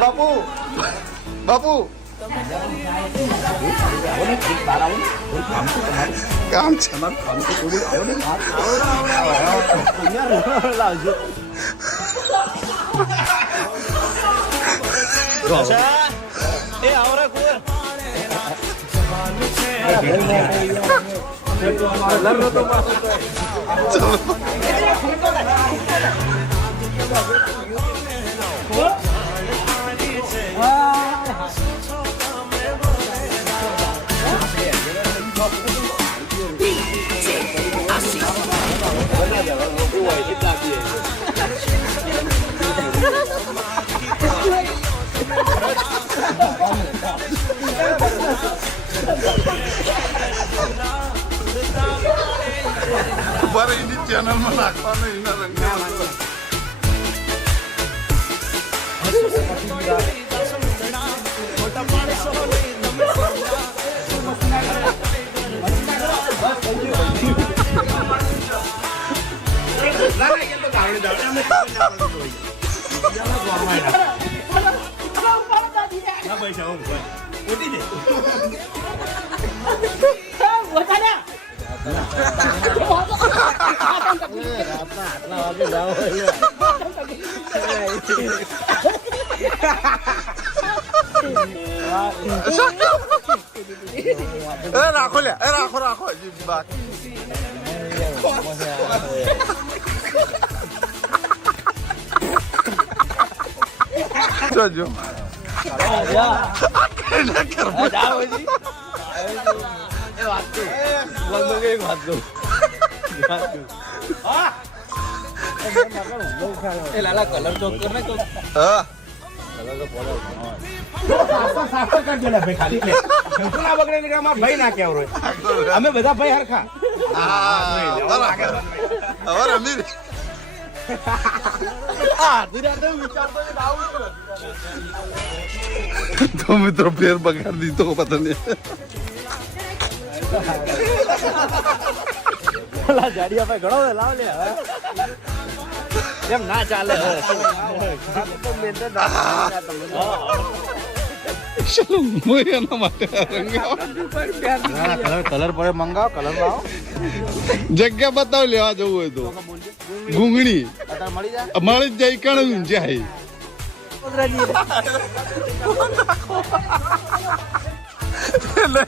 બાપુ બાપુ કામ છે એ આવરે કુર બરે એની ચેનલમાં નાખવાનું એના રંગ એ રાખો લે એ રાખો રાખો હજી બાકી જોજો એ લાલા કલર ચોક કર ને તો. હા. ભાઈ ના કેવરો અમે બધા ભાઈ હરખા. તો મિત્રો ફેર બગાડ દીધો પતા નહીં પેલા જાડિયા ભાઈ ઘણો લાવ લે હવે. એમ ના ચાલે હવે? ચાલો હું એના માટે રંગાવ કલર પડે મંગાવો કલર લાવો. જગ્યા બતાવ લેવા જવું હોય તો. ઘૂંઘણી. અત્યારે મળી જાય? જ જાય કણ જાય. તને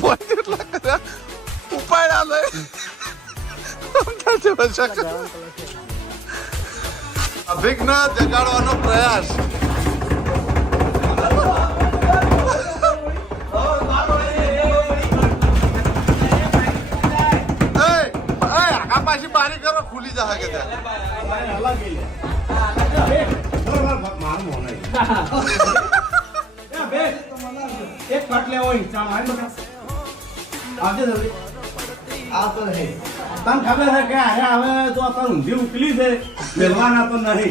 પોઈન્ટ ઉપાડ્યા લઈ. અભિજ્ઞ જગાડવાનો પ્રયાસ પાછી બારી કરો ખુલી જશે કે એક કટ લેવો આવજે આ તો હે. તને ખબર છે કે આયા હવે જો તને ઊંધી ઉકલી છે. મેલવાના તો નહીં.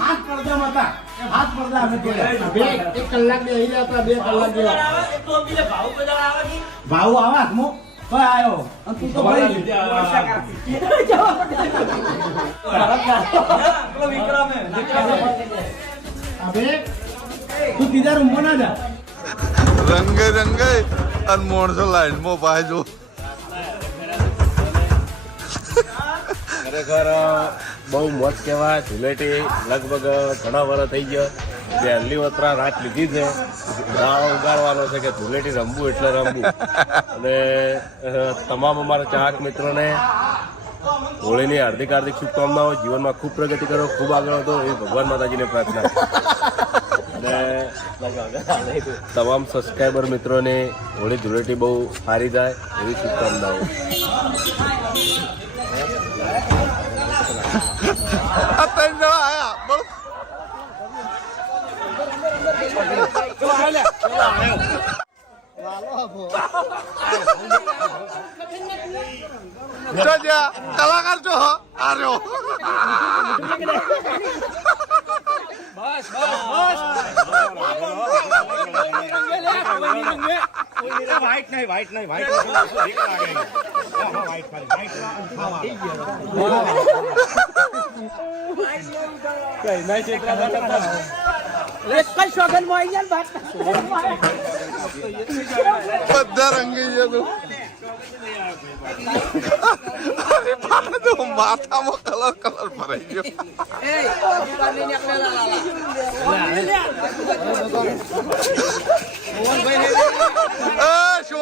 હાથ પડદા મતા. હાથ પડદા અમે. બે એક કલાક બે અહીં હતા, બે કલાક. ભાવ આવા હાથમાં? અને તું તો ભાઈ તું બીજા રૂમમાં ના જા. રંગ રંગે. અને માણસો લાઈનમાં પાય જો ખરેખર બહુ મોજ કહેવાય. ધુલેટી લગભગ ઘણા વર્ષ થઈ ગયો. પહેલી વતરા રાત લીધી છે. દાવ ઉગાડવાનો છે કે ધુલેટી રમવું એટલે રમવું. અને તમામ અમારા ચાહક મિત્રોને હોળીની હાર્દિક હાર્દિક શુભકામનાઓ. જીવનમાં ખૂબ પ્રગતિ કરો, ખૂબ આગળ વધો. એ ભગવાન માતાજીને પ્રાર્થના. અને તમામ સબસ્ક્રાઈબર મિત્રોને હોળી ધૂળેટી બહુ સારી જાય એવી શુભકામનાઓ. કલાકાર છો આ રહ્યો. વ્હાઈટ નહીં વ્હાઈટ નહીં વ્હાઈટ બધા રંગી છે તું અરે બાપા તો. માથામાં કલર કલર ભરાઈ ગયો. એ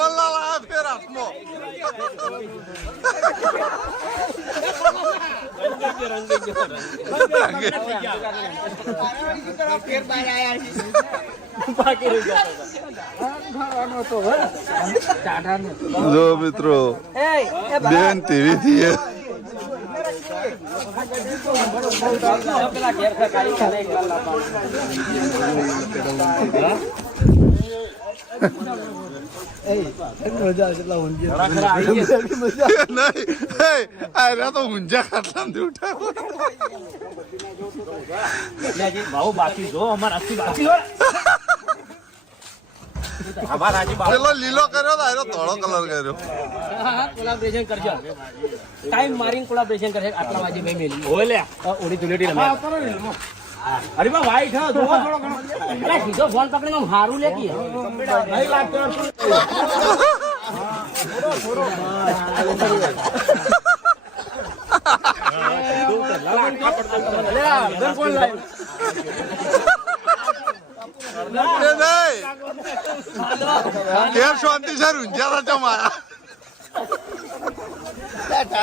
આ ફેર હાથમાં જો મિત્રો બેન ટીવી થી નહીં હે અરે તો ઊંઝા ખાટલા ઉઠા ભાવ બાકી જો અમારા આજથી બાકી જો અમારા આજે પેલો લીલો કર્યો તો આનો ધોળો કલર કર્યો કોલાબરેશન કરજો ટાઈમ મારીને કોલાબરેશન કરશે આટલા વાગે મેં. મેલી ઓલે ઓડી ધુલેટી રમ્યા અરે બા વાઈટ હા જોવો થોડો ઘણો. એટલે સીધો ફોન પકડીને આમ હારું લે કે નહીં લાગતો ઘેર શાંતિ સર ઊંઝા હતા મારા હેડો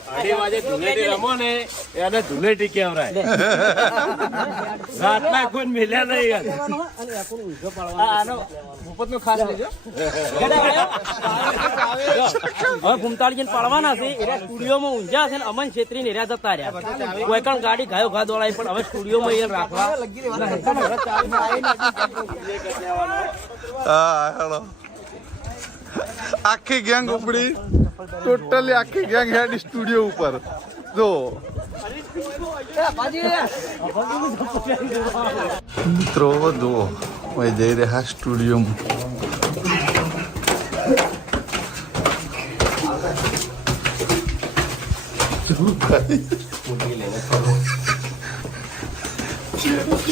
અઢી વાગે એને સ્ટુડિયોમાં ઊંઝા છે ને અમન છેત્રી ને એરા જતા રહ્યા. કોઈ પણ ગાડી ગાયો ઘા દોડાય, પણ હવે સ્ટુડિયોમાં એ રાખવા. આખી ગેંગ ઉપડી. ટોટલી આખી ગેંગ હેડ સ્ટુડિયો ઉપર. જો. મિત્રો જુઓ ભાઈ જઈ રહ્યા સ્ટુડિયોમાં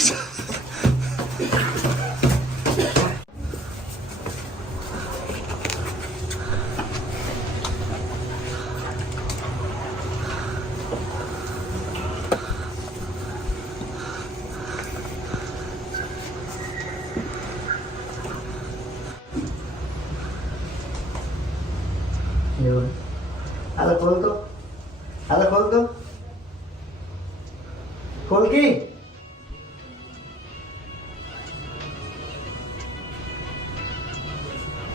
શું થાય? હાલો ખોલ તો હાલો ખોલ તો ખોલ કી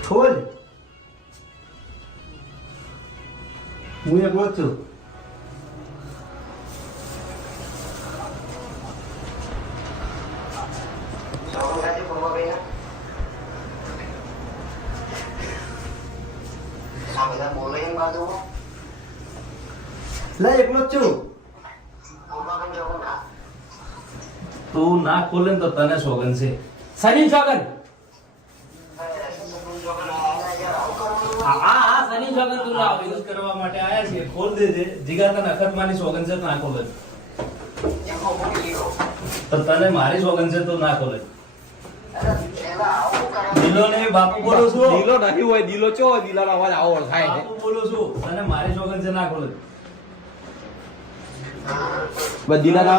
ખોલ હું એક બોલ છું લે એકલો જ છું. તું ના ખોલે તો તને સોગન છે. સની છોગન હા હા સની છોગન તું લાવ યુઝ કરવા માટે આયા છે ખોલ દેજે જીગા તને અખતમાની સોગન છે તો ના ખોલે. તો તને મારી સોગન છે તો ના ખોલે. દિલો ને બાપુ બોલું છું દીલો નહીં હોય દીલો ચો હોય દીલાનો અવાજ આવો થાય બાપુ બોલું છું તને મારી સોગન છે ના બસ દીલા ના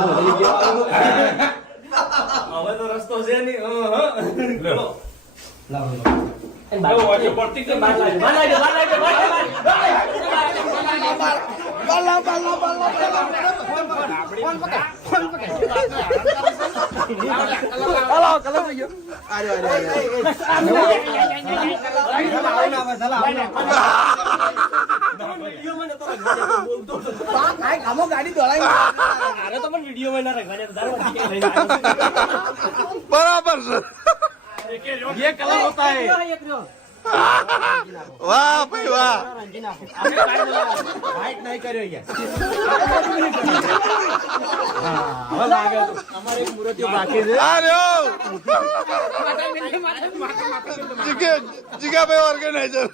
હવે તો રસ્તો છે નહીં હં, હં. લો. બાર લાગે બાર લાગે બાર લાગે બાર લાગે અરે તો પણ વિડીયો માં ના રખવાડે તો દારૂ પી લઈને આવ્યો. બરાબર છે ये कलर होता है એક રહ્યો. વાહ ભાઈ વાહ. વાઈટ નહીં કર્યો યાર જીગાભાઈ ઓર્ગેનાઇઝર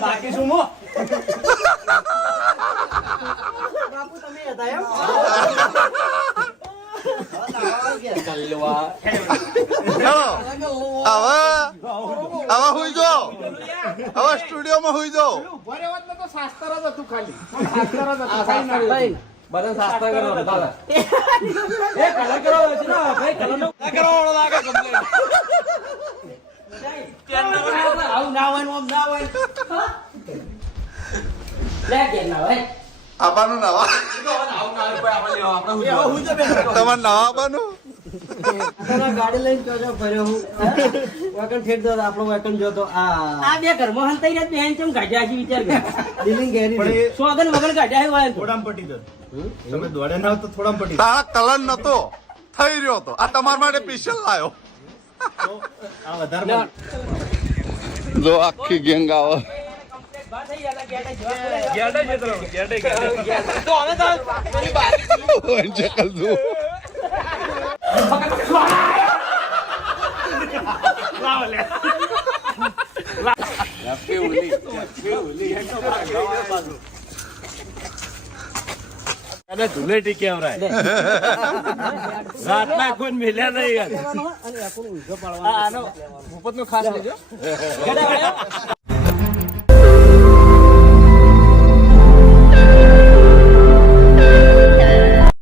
બાકી શું બાપુ, તમે હતા એમ? હવે હુઈ જો હવે સ્ટુડિયોમાં હુઈ જો ઊભો શાસ્ત્ર જ હતું ખાલી શાસ્ત્ર જ હતું, આ કઈ ના શાસ્ત્ર લઈને બધા શાસ્ત્ર કરો એ કલર કરો છે ને ભાઈ કલર નો આવું ના હોય આમ ના હોય લે કે ના હોય આબાનું નવા તમારે નવા આબાનું ગાડી લઈને જોજો ફર્યો હું વેકન ઠેર તો આપણો વેકન જોતો આ. આ બે ઘરમાં હંતાઈ રહ્યા બેન ચમ કાઢ્યા છે વિચાર કર. દિલિંગ ગેરી સોગન વગર કાઢ્યા હોય તો થોડામ પટી દો. તમે દોડે ના તો થોડામ પટી તારા કલર નતો થઈ રહ્યો તો. આ તમારા માટે સ્પેશિયલ લાયો. દો આ વધારે જો આખી ગેંગ આવે. ચકલ જો અને ધૂલેટી કેવરાય રાતના કોઈ મિલ્યા નહીં યાર ભૂપતનો ખાસ લેજો